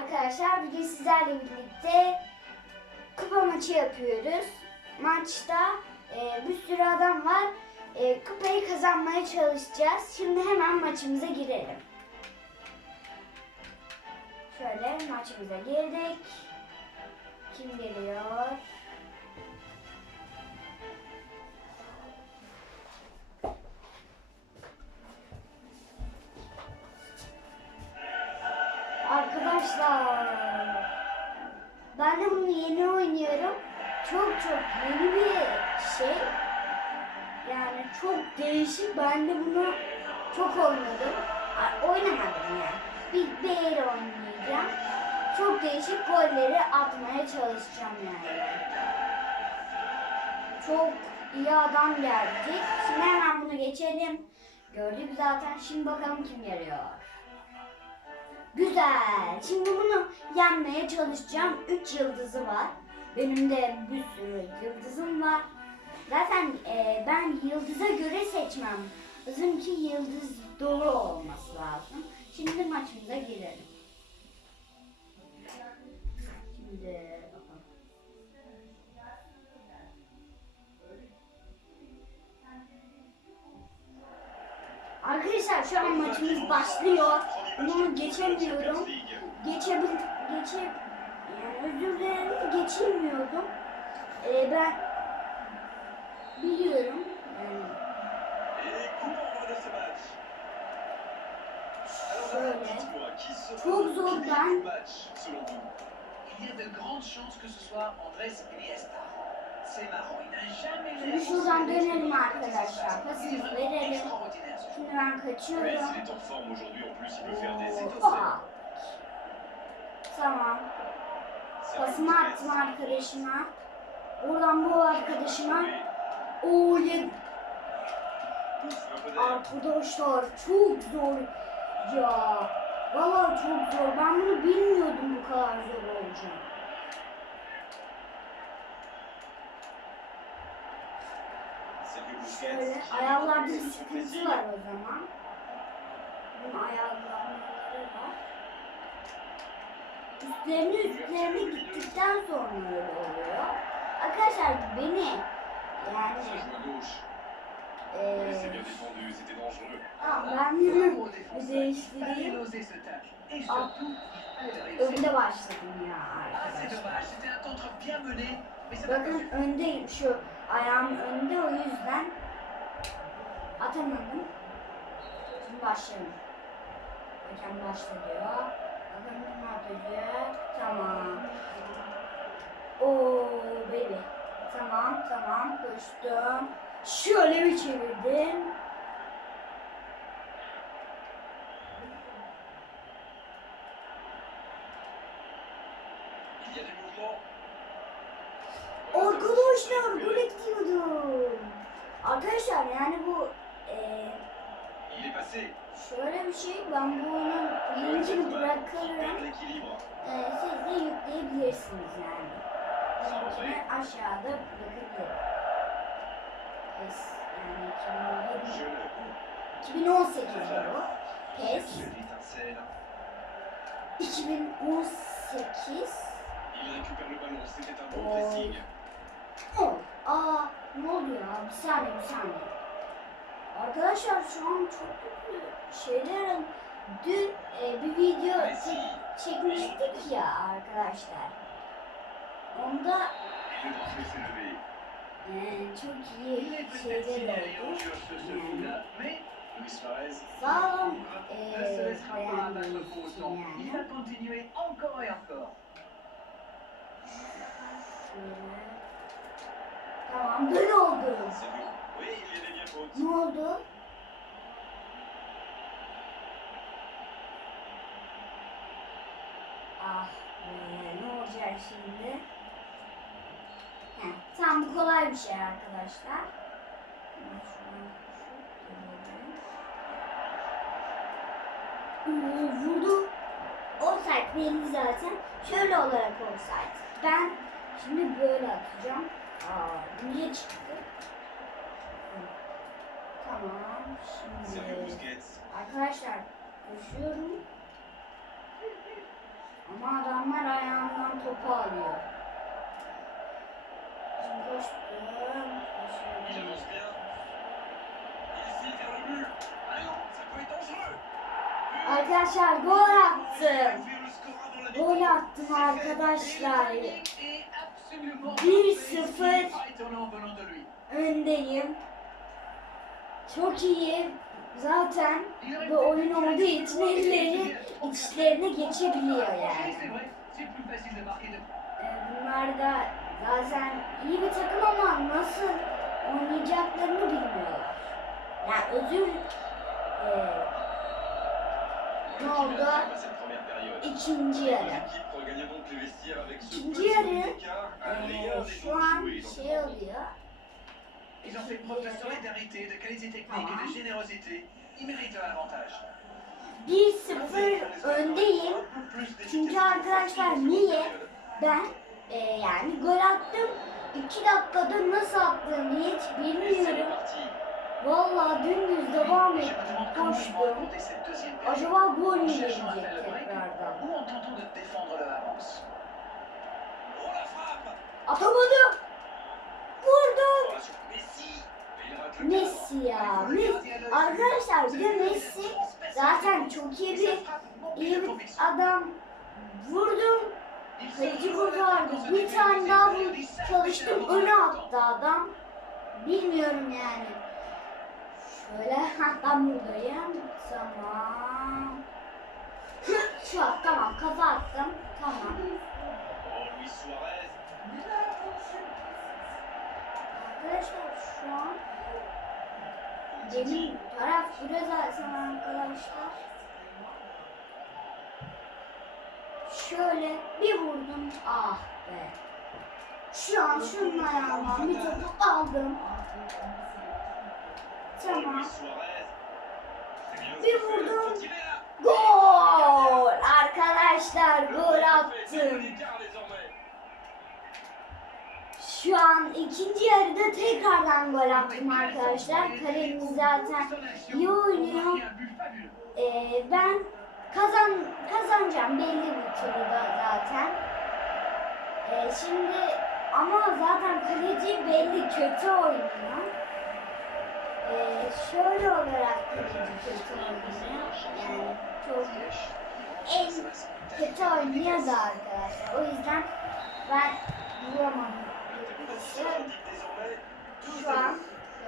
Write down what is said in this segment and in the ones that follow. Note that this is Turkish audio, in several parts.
arkadaşlar. Bugün sizlerle birlikte kupa maçı yapıyoruz. Maçta e, bir sürü adam var. E, kupayı kazanmaya çalışacağız. Şimdi hemen maçımıza girelim. Şöyle maçımıza girdik. Kim geliyor? Bunu çok oynadım. Oynamadım yani. Bir bear oynayacağım. Çok değişik golleri atmaya çalışacağım yani. Çok iyi adam geldi. Şimdi hemen bunu geçelim. Gördük zaten. Şimdi bakalım kim geliyor. Güzel. Şimdi bunu yenmeye çalışacağım. 3 yıldızı var. Benim de bir sürü yıldızım var. Zaten e, ben yıldıza göre seçmem. Bizimki yıldız dolu olması lazım. Şimdi maçımıza girelim. Şimdi. Arkadaşlar şu an maçımız başlıyor. Bunu geçemiyorum. Geçebil geçe yani özür dilerim geçemiyordum. Ee, ben biliyorum. İl n'a jamais Şimdi şuradan dönelim arkadaşlar. Pasımızı verelim. Şimdi ben kaçıyorum. Oha. Tamam. Pasımı attım arkadaşıma. Oradan bu arkadaşıma. Oo ye- Ouf, un peu d'air. Arkadaşlar çok zor ya. Vallahi çok zor. Ben bunu bilmiyordum bu kadar zor olacağını. Şöyle ayarlarda bir sıkıntı var o zaman. Bunun ayarlamaları var. Üstlerine üstlerine gittikten sonra öyle oluyor. Arkadaşlar beni yani Aa, ben değiştireyim. Ah. réussir. Önde başladım ya arkadaşlar. Bakın öndeyim şu ayağım önde o yüzden atamadım. Şimdi başlayalım. Hakem başla diyor. Bakın kim atacak? Tamam. Oo baby. Tamam tamam koştum. Şöyle bir çevirdim. Arkadaşlar gol gidiyordum. Arkadaşlar yani bu passé. Şöyle bir şey, ben bu oyunun Joël linkini bırakırım. Ee, siz de yükleyebilirsiniz yani. Linkini aşağıda bırakırım. PES yani 2020, Jeune. 2018 bu. PES Jeune étincelle. 2018. Il récupère le ballon, c'était un bon Oh. pressing. Oh, aa ne oluyor ya? Bir saniye bir saniye. Arkadaşlar şu an çok kötü şeyler Dün e, bir video çek- çekmiştik ya arkadaşlar. Onda çok iyi şeyler oldu. Sağ olun e. Şöyle. Tamam böyle oldu. Ne oldu? Ah ne olacak şimdi? Heh, tam bu kolay bir şey arkadaşlar. Hemen şuradan şu gelelim. Oo, vurdu. Offside belli zaten. Şöyle olarak offside. Ben şimdi böyle atacağım. Aa, niye çıktı? Tamam. Şimdi arkadaşlar koşuyorum. Ama adamlar ayağından topu alıyor. Arkadaşlar gol attım. Gol attım arkadaşlar. 1-0. 1-0. Pas étonnant venant de lui. Öndeyim. Çok iyi. Zaten bu oyun olduğu için elleri içlerine geçebiliyor yani. Ee, Bunlar da zaten iyi bir takım ama nasıl oynayacaklarını bilmiyorlar. Yani özür ee, ne oldu? İkinci yarı. İkinci yarı des şu an şey oluyor. Ils ont fait preuve de solidarité, de qualité technique et de générosité. Ils méritent un avantage. 1-0 öndeyim. Çünkü arkadaşlar niye? Ben e, yani gol attım. 2 dakikada nasıl attığımı hiç bilmiyorum. Vallahi dümdüz devam ettim. Koştum. Acaba gol mü gelecek tekrardan? Atamadım. Vurdum. Messi ya. Messi. Arkadaşlar bir de Messi zaten çok iyi bir iyi bir adam. Vurdum. Kaleci kurtardı. Bir tane daha çalıştım. Öne attı adam. Bilmiyorum yani. Şöyle ha ben buradayım. Tamam. Şu an tamam kafa attım. Tamam. Arkadaşlar şu an benim taraf buraya zaten arkadaşlar. Şöyle bir vurdum. Ah be. Şu an şunun ayağından bir topu aldım. Tamam. Bir vurdum. Gol! Arkadaşlar gol attım. Şu an ikinci yarıda tekrardan gol attım arkadaşlar. Kalemiz zaten iyi oynuyor. Ee, ben kazan kazanacağım belli bir turda zaten. Ee, şimdi ama zaten kaleci belli kötü oynuyor. Ee, şöyle olarak kaleci kötü oynuyor. Yani çok en kötü oynuyor da arkadaşlar. O yüzden ben deux Şu an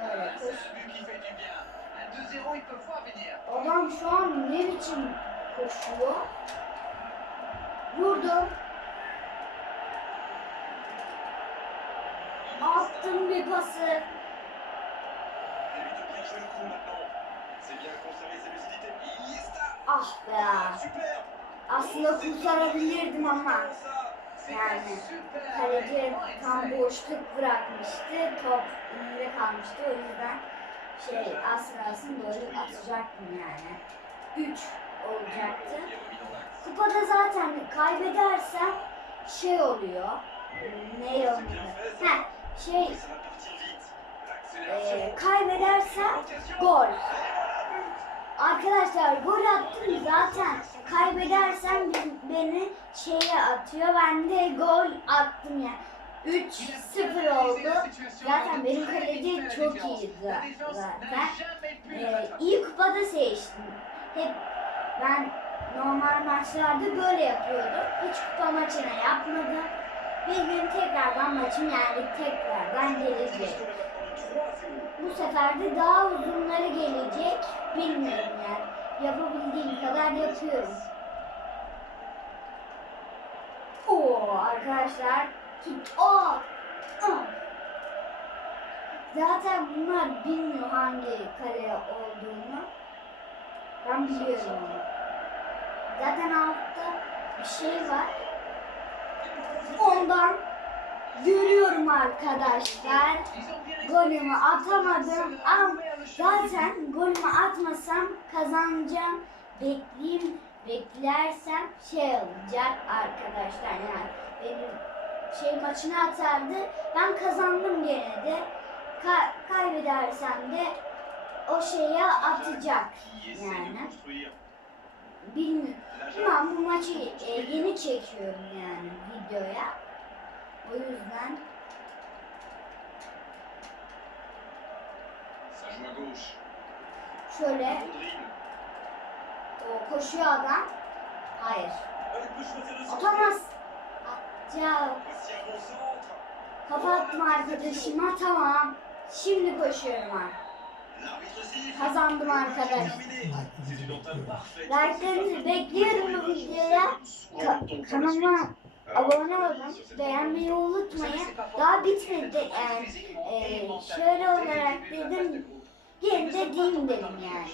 böyle koş. un but qui fait du bien. Un 2-0, ils peuvent voir venir. Adam şu an ne biçim koşuyor? Vurdum. Attım bir pası. Ah be. Aslında kurtarabilirdim ama Yani, kaleci tam boşluk bırakmıştı. Top önünde kalmıştı. O yüzden şey aslında doğru atacaktım yani. 3 olacaktı. Kupada zaten kaybedersem şey oluyor. Ne oluyor? Ha, şey e, kaybedersem gol. Arkadaşlar gol attım zaten kaybedersem beni şeye atıyor. Ben de gol attım yani. 3-0 oldu. Zaten benim kaleci çok iyiydi zaten. Ee, iyi kupada seçtim. Hep ben normal maçlarda böyle yapıyordum. Hiç kupa maçına yapmadım. Bir gün tekrardan maçım yani tekrardan gelecek. Bu sefer de daha uzunları gelecek. Bilmiyorum yani. Yapabildiğim kadar yapıyorum. Oo arkadaşlar. Aa! Aa! Zaten bunlar bilmiyor hangi kale olduğunu. Ben biliyorum onu. Zaten altta bir şey var. Ondan görüyorum arkadaşlar. Golümü atamadım ama zaten golümü atmasam kazanacağım. Bekleyeyim, beklersem şey olacak arkadaşlar yani benim şey maçını atardı. Ben kazandım gene de. Ka- kaybedersem de o şeye atacak. Yani. Bilmiyorum. Ben bu maçı e, yeni çekiyorum yani videoya. O yüzden şöyle o koşuyor adam. Hayır. Atamaz. Centre. kapattım arkadaşıma tamam. Şimdi koşuyorum artık. Kazandım arkadaşlar. Like'larınızı bekliyorum bu videoya. Ka- kanalıma abone olun. Beğenmeyi unutmayın. Daha bitmedi yani. Ee, şöyle olarak dedim. Yine de diyeyim dedim yani.